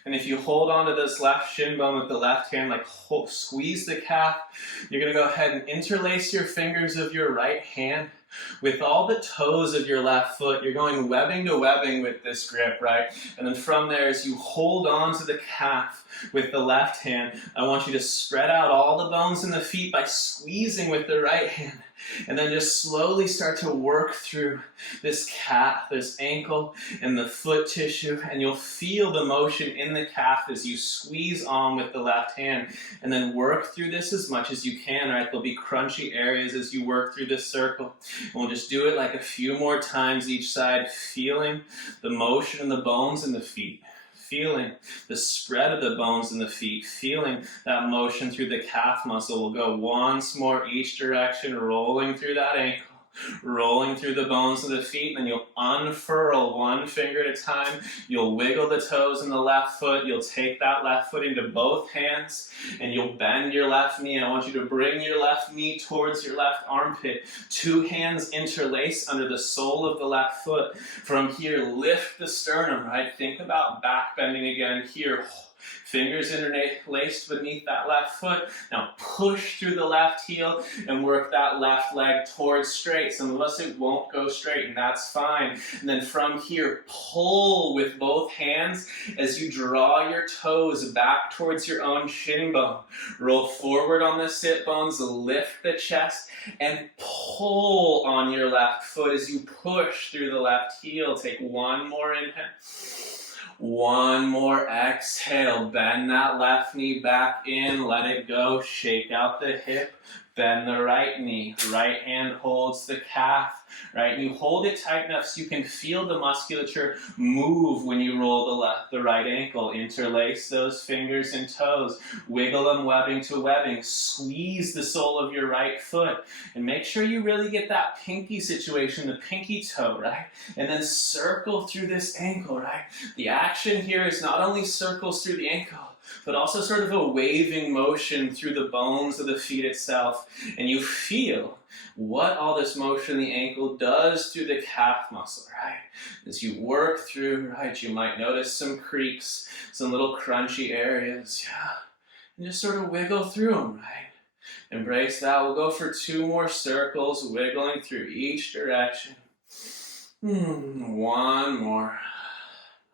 And if you hold onto this left shin bone with the left hand, like squeeze the calf, you're going to go ahead and interlace your fingers of your right hand with all the toes of your left foot. You're going webbing to webbing with this grip, right? And then from there, as you hold on to the calf with the left hand, I want you to spread out all the bones in the feet by squeezing with the right hand. And then just slowly start to work through this calf, this ankle, and the foot tissue. And you'll feel the motion in the calf as you squeeze on with the left hand. And then work through this as much as you can, right? There'll be crunchy areas as you work through this circle. And we'll just do it like a few more times each side, feeling the motion in the bones in the feet. Feeling the spread of the bones in the feet, feeling that motion through the calf muscle. We'll go once more each direction, rolling through that ankle, rolling through the bones of the feet. Then you'll unfurl one finger at a time. You'll wiggle the toes in the left foot. You'll take that left foot into both hands, and you'll bend your left knee. I want you to bring your left knee towards your left armpit. Two hands interlace under the sole of the left foot. From here, lift the sternum, right? Think about back bending again here. Fingers interlaced beneath that left foot. Now push through the left heel and work that left leg towards straight. Some of us, it won't go straight, and that's fine. And then from here, pull with both hands as you draw your toes back towards your own shin bone. Roll forward on the sit bones, lift the chest, and pull on your left foot as you push through the left heel. Take one more inhale. One more exhale. Bend that left knee back in. Let it go. Shake out the hip. Bend the right knee. Right hand holds the calf. Right? You hold it tight enough so you can feel the musculature move when you roll the right ankle. Interlace those fingers and toes. Wiggle them webbing to webbing. Squeeze the sole of your right foot. And make sure you really get that pinky situation, the pinky toe, right? And then circle through this ankle, right? The action here is not only circles through the ankle, but also sort of a waving motion through the bones of the feet itself. And you feel what all this motion in the ankle does through the calf muscle, right? As you work through, right, you might notice some creaks, some little crunchy areas, yeah. And just sort of wiggle through them, right? Embrace that. We'll go for 2 more circles, wiggling through each direction. One more.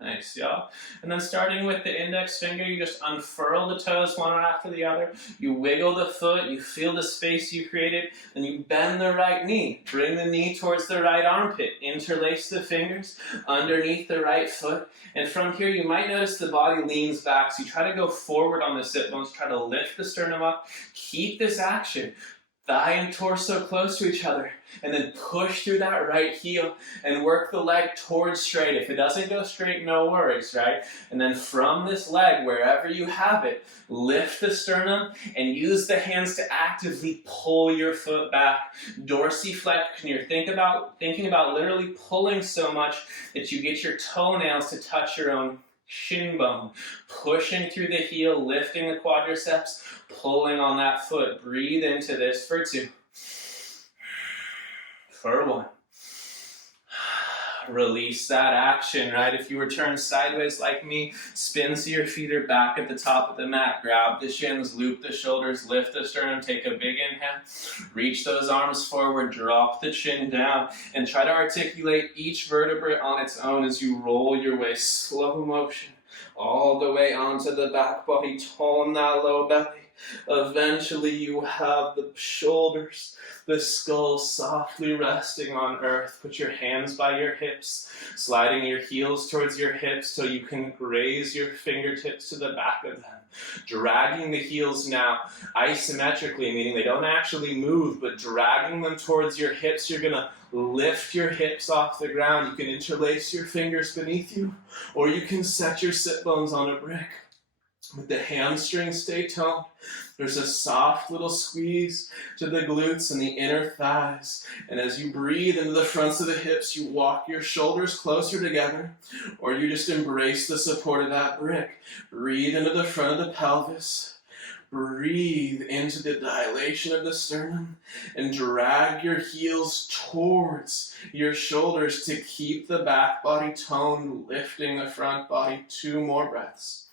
Nice, y'all. And then starting with the index finger, you just unfurl the toes one after the other. You wiggle the foot, you feel the space you created, then you bend the right knee. Bring the knee towards the right armpit. Interlace the fingers underneath the right foot. And from here, you might notice the body leans back. So you try to go forward on the sit bones, try to lift the sternum up. Keep this action. Thigh and torso close to each other, and then push through that right heel and work the leg towards straight. If it doesn't go straight, no worries, right? And then from this leg, wherever you have it, lift the sternum and use the hands to actively pull your foot back. Dorsiflexion, you're thinking about literally pulling so much that you get your toenails to touch your own shin bone. Pushing through the heel, lifting the quadriceps, pulling on that foot. Breathe into this for 2. For 1. Release that action, right? If you were turned sideways like me, spin so your feet are back at the top of the mat. Grab the shins, loop the shoulders, lift the sternum, take a big inhale. Reach those arms forward, drop the chin down, and try to articulate each vertebrae on its own as you roll your way, slow motion, all the way onto the back body, tone that low belly. Eventually you have the shoulders, the skull softly resting on earth. Put your hands by your hips, sliding your heels towards your hips so you can raise your fingertips to the back of them. Dragging the heels now isometrically, meaning they don't actually move, but dragging them towards your hips. You're going to lift your hips off the ground. You can interlace your fingers beneath you, or you can set your sit bones on a brick. With the hamstrings stay toned, there's a soft little squeeze to the glutes and the inner thighs. And as you breathe into the fronts of the hips, you walk your shoulders closer together, or you just embrace the support of that brick. Breathe into the front of the pelvis. Breathe into the dilation of the sternum and drag your heels towards your shoulders to keep the back body toned, lifting the front body. 2 more breaths.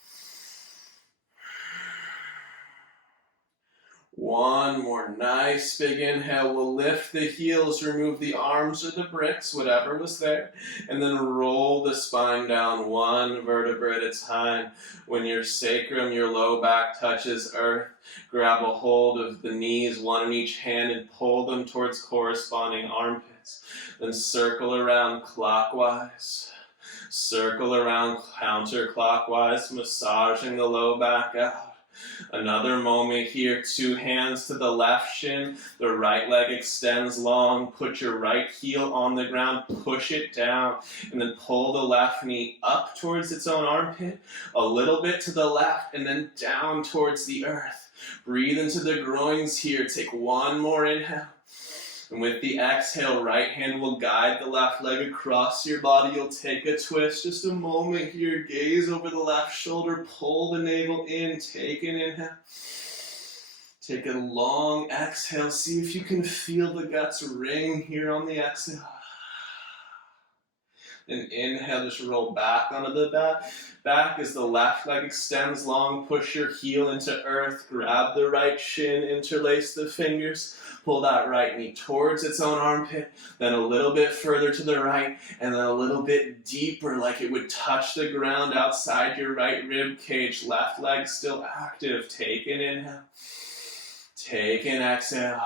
1 more nice big inhale. We'll lift the heels, remove the arms or the bricks, whatever was there, and then roll the spine down 1 vertebra at a time. When your sacrum, your low back touches earth, grab a hold of the knees, 1 in each hand, and pull them towards corresponding armpits. Then circle around clockwise. Circle around counterclockwise, massaging the low back out. Another moment here, 2 hands to the left shin, the right leg extends long, put your right heel on the ground, push it down, and then pull the left knee up towards its own armpit, a little bit to the left, and then down towards the earth. Breathe into the groins here, take 1 more inhale. And with the exhale, right hand will guide the left leg across your body. You'll take a twist. Just a moment here. Gaze over the left shoulder. Pull the navel in. Take an inhale. Take a long exhale. See if you can feel the guts ring here on the exhale. And inhale, just roll back onto the back as the left leg extends long. Push your heel into earth. Grab the right shin. Interlace the fingers. Pull that right knee towards its own armpit. Then a little bit further to the right. And then a little bit deeper, like it would touch the ground outside your right rib cage. Left leg still active. Take an inhale. Take an exhale.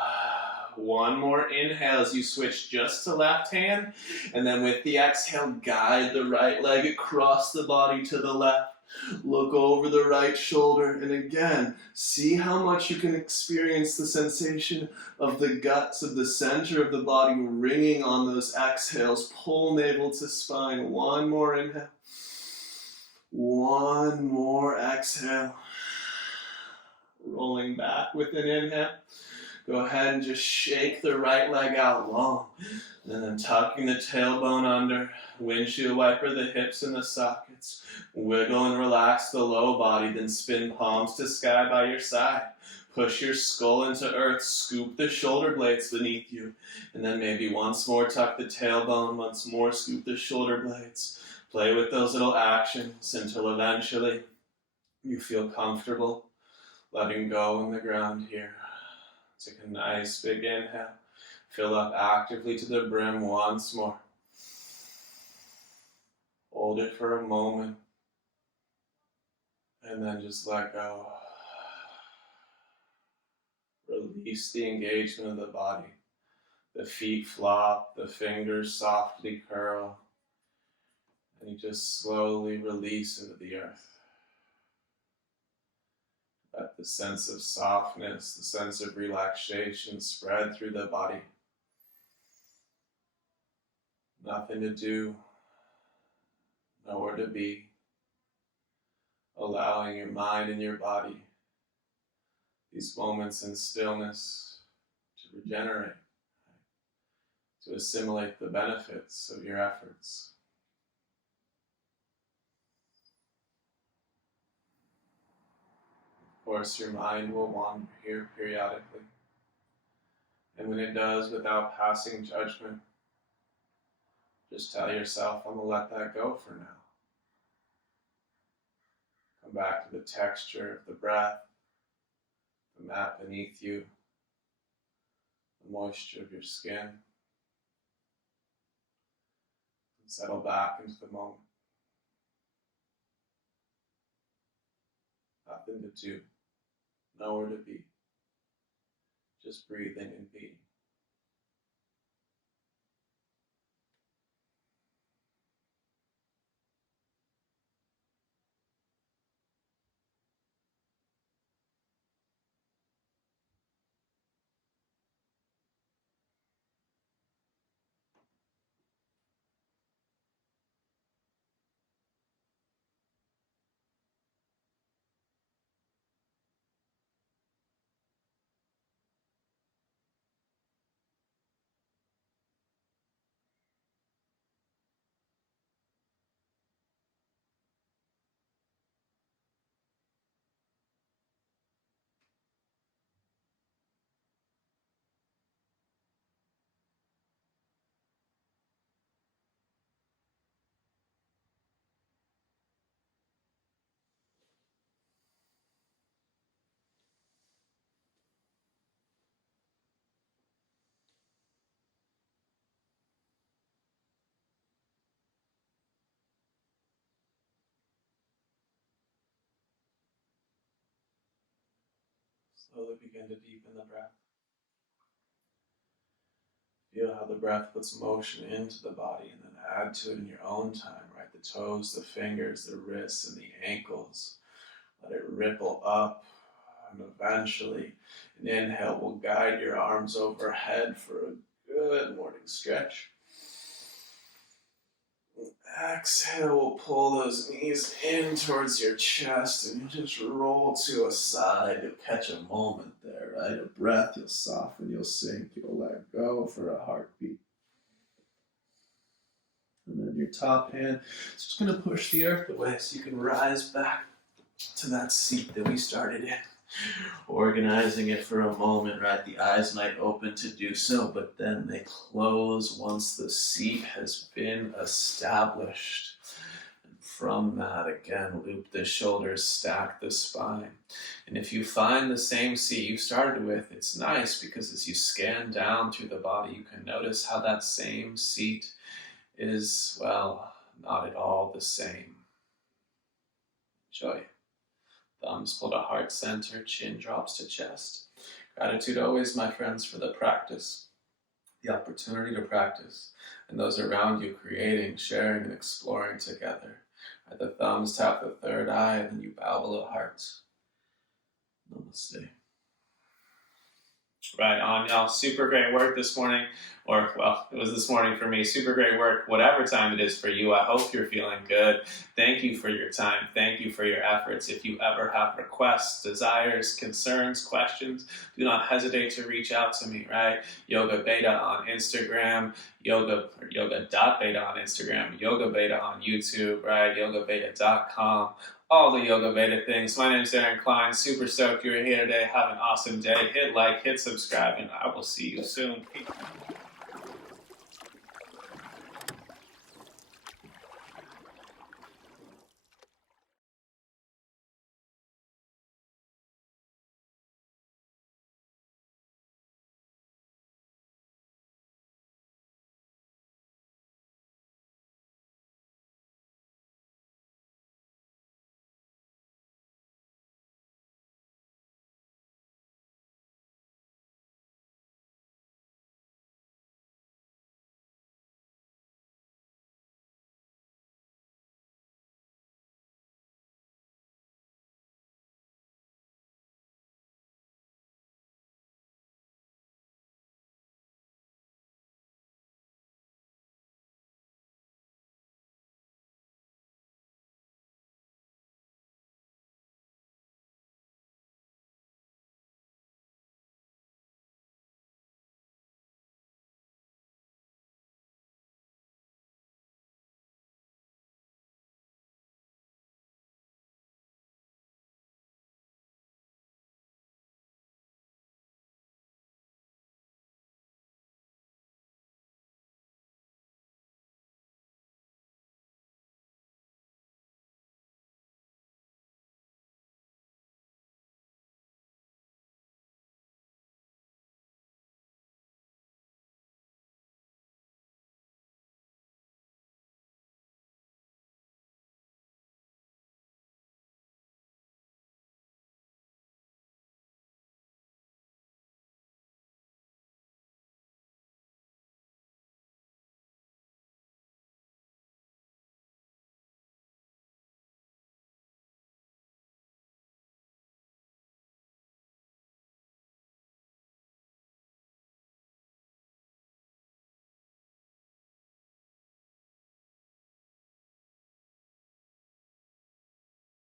One more inhale as you switch just to left hand. And then with the exhale, guide the right leg across the body to the left. Look over the right shoulder. And again, see how much you can experience the sensation of the guts of the center of the body ringing on those exhales. Pull navel to spine. One more inhale. One more exhale. Rolling back with an inhale. Go ahead and just shake the right leg out long. And then tucking the tailbone under. Windshield wiper the hips and the sockets. Wiggle and relax the low body. Then spin palms to sky by your side. Push your skull into earth. Scoop the shoulder blades beneath you. And then maybe once more tuck the tailbone. Once more scoop the shoulder blades. Play with those little actions until eventually you feel comfortable letting go on the ground here. Take a nice big inhale. Fill up actively to the brim once more. Hold it for a moment. And then just let go. Release the engagement of the body. The feet flop, the fingers softly curl. And you just slowly release into the earth. Let the sense of softness, the sense of relaxation spread through the body. Nothing to do, nowhere to be. Allowing your mind and your body these moments in stillness to regenerate, to assimilate the benefits of your efforts. Of course, your mind will wander here periodically. And when it does, without passing judgment, just tell yourself, I'm going to let that go for now. Come back to the texture of the breath, the mat beneath you, the moisture of your skin. And settle back into the moment. Nothing to do, nowhere to be. Just breathing and being. Slowly begin to deepen the breath. Feel how the breath puts motion into the body and then add to it in your own time, right? The toes, the fingers, the wrists, and the ankles. Let it ripple up, and eventually an inhale will guide your arms overhead for a good morning stretch. Exhale, we'll pull those knees in towards your chest and you'll just roll to a side. You'll catch a moment there, right? A breath, you'll soften, you'll sink, you'll let go for a heartbeat. And then your top hand is just going to push the earth away so you can rise back to that seat that we started in. Organizing it for a moment, right? The eyes might open to do so, but then they close once the seat has been established. And from that, again, loop the shoulders, stack the spine. And if you find the same seat you started with, it's nice because as you scan down through the body, you can notice how that same seat is, well, not at all the same. Enjoy. Thumbs pull to heart center, chin drops to chest. Gratitude always, my friends, for the practice, the opportunity to practice, and those around you creating, sharing, and exploring together. The thumbs tap the third eye, and then you bow below hearts. Namaste. Right on, y'all. Super great work this morning. Or, well, it was this morning for me. Super great work, whatever time it is for you. I hope you're feeling good. Thank you for your time. Thank you for your efforts. If you ever have requests, desires, concerns, questions, do not hesitate to reach out to me, right? Yoga Beta on Instagram, yoga.beta on Instagram, Yoga Beta on YouTube, right? yogabeta.com. All the Yoga Beta things. My name is Aaron Klein. Super stoked you're here today. Have an awesome day. Hit like, hit subscribe, and I will see you soon. Peace.